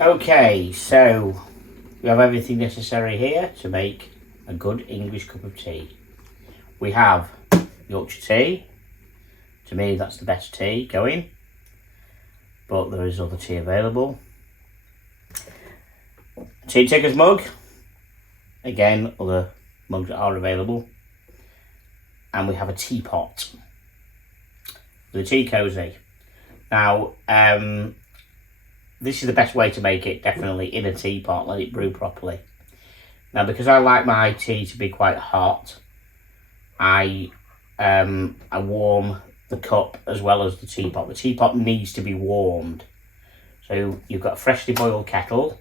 Okay, so we have everything necessary here to make a good English cup of tea. We have Yorkshire tea. To me, that's the best tea going, but there is other tea available. Tea taker's mug. Again, other mugs are available. And we have a teapot. The tea cozy. Now, this is the best way to make it, definitely in a teapot, let it brew properly. Now, because I like my tea to be quite hot, I warm the cup as well as the teapot. The teapot needs to be warmed. So you've got a freshly boiled kettle.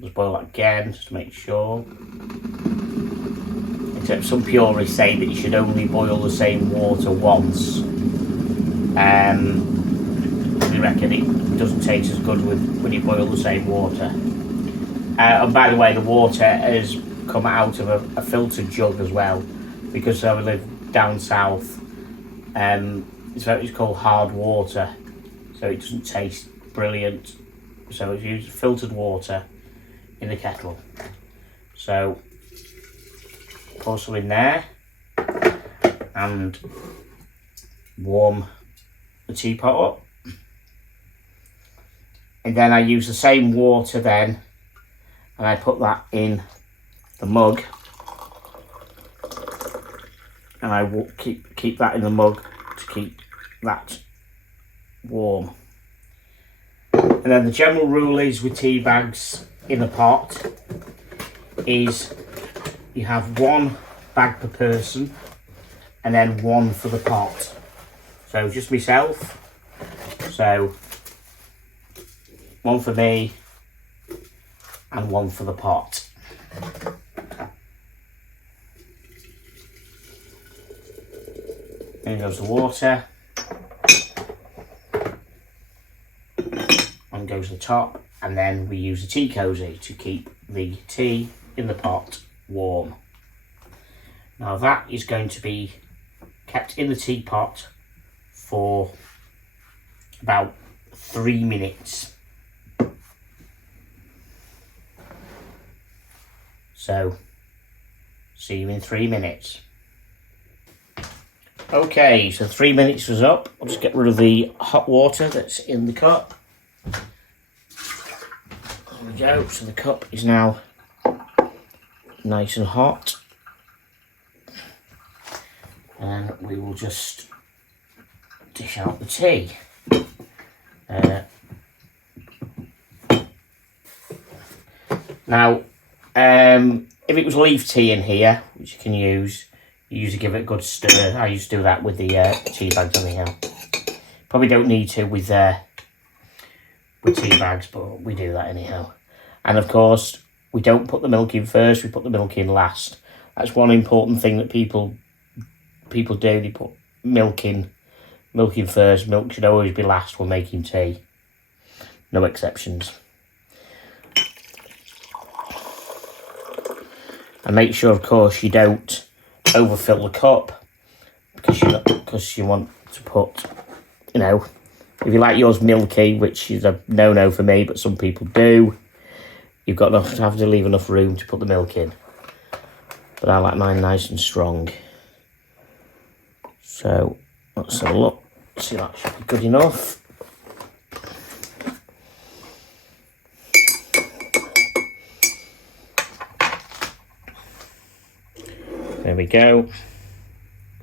Just boil that again, just to make sure. Except some purists say that you should only boil the same water once. We reckon it doesn't taste as good when you boil the same water. And by the way, the water has come out of a filtered jug as well, because I live down south. It's called hard water, so it doesn't taste brilliant. So it's used filtered water in the kettle. So pour some in there and warm the teapot up. And then I use the same water then, and I put that in the mug, and I will keep that in the mug to keep that warm. And then the general rule is with tea bags in a pot is you have one bag per person and then one for the pot. So just myself, so one for me and one for the pot. There goes the water, and goes the top, and then we use the tea cozy to keep the tea in the pot warm. Now that is going to be kept in the teapot for about 3 minutes. So, see you in 3 minutes. Okay, so 3 minutes was up. I'll just get rid of the hot water that's in the cup. There we go, so the cup is now nice and hot. And we will just dish out the tea. Now, if it was leaf tea in here, which you can use, you usually give it a good stir. I used to do that with the tea bags anyhow. Probably don't need to with tea bags, but we do that anyhow. And of course, we don't put the milk in first, we put the milk in last. That's one important thing that people do. They put milk in first. Milk should always be last when making tea. No exceptions. And make sure, of course, you don't overfill the cup, because you want to put, if you like yours milky, which is a no-no for me, but some people do, you've got to have to leave enough room to put the milk in. But I like mine nice and strong. So let's have a look. See, that should be good enough. There we go.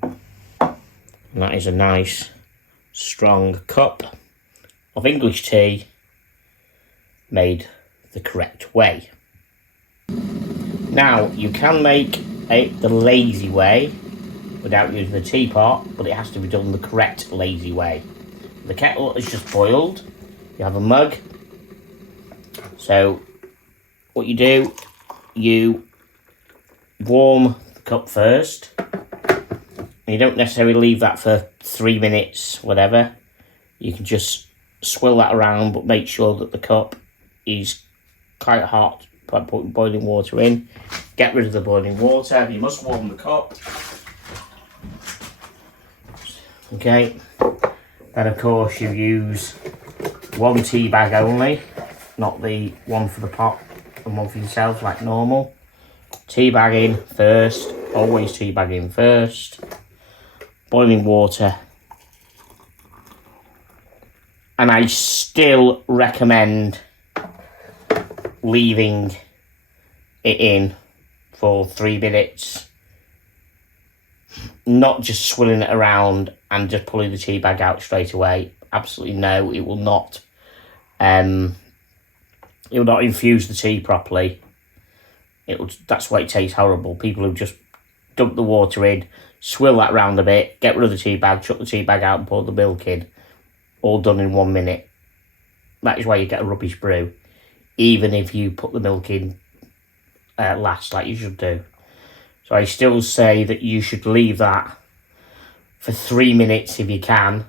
And that is a nice, strong cup of English tea made the correct way. Now, you can make it the lazy way without using the teapot, but it has to be done the correct lazy way. The kettle is just boiled. You have a mug. So, what you do, you warm the cup first. You don't necessarily leave that for 3 minutes, whatever. You can just swirl that around, but make sure that the cup is quite hot by putting boiling water in. Get rid of the boiling water. You must warm the cup. Okay. Then, of course, you use one tea bag only. not the one for the pot and one for yourself like normal. Tea bag in first, always tea bag in first. Boiling water. And I still recommend leaving it in for 3 minutes. Not just swirling it around and just pulling the tea bag out straight away. Absolutely no, it will not. It will not infuse the tea properly. That's why it tastes horrible. People who just dump the water in, swirl that round a bit, get rid of the tea bag, chuck the tea bag out and pour the milk in. All done in 1 minute. That is why you get a rubbish brew. Even if you put the milk in last, like you should do. So I still say that you should leave that for 3 minutes if you can.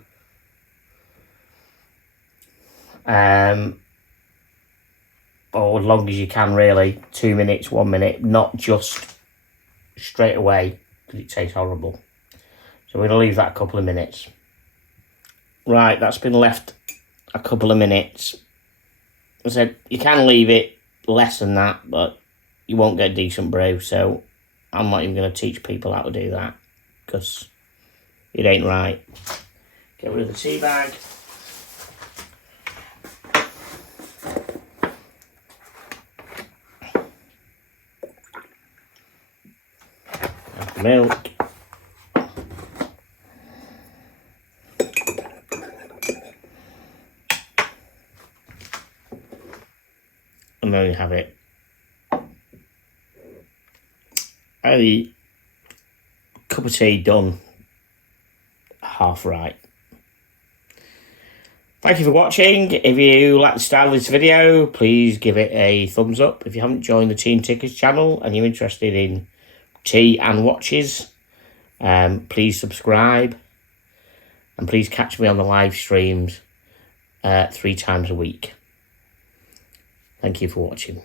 Or as long as you can, really. 2 minutes, 1 minute, not just straight away, because it tastes horrible. So we're going to leave that a couple of minutes. Right, that's been left a couple of minutes. I said you can leave it less than that, but you won't get a decent brew, so I'm not even going to teach people how to do that, because it ain't right. Get rid of the tea bag. Milk. And there you have it. A cup of tea done half right. Thank you for watching. If you like the style of this video, please give it a thumbs up. If you haven't joined the Tea and Tickers channel and you're interested in tea and watches, please subscribe, and please catch me on the live streams 3 times a week. Thank you for watching.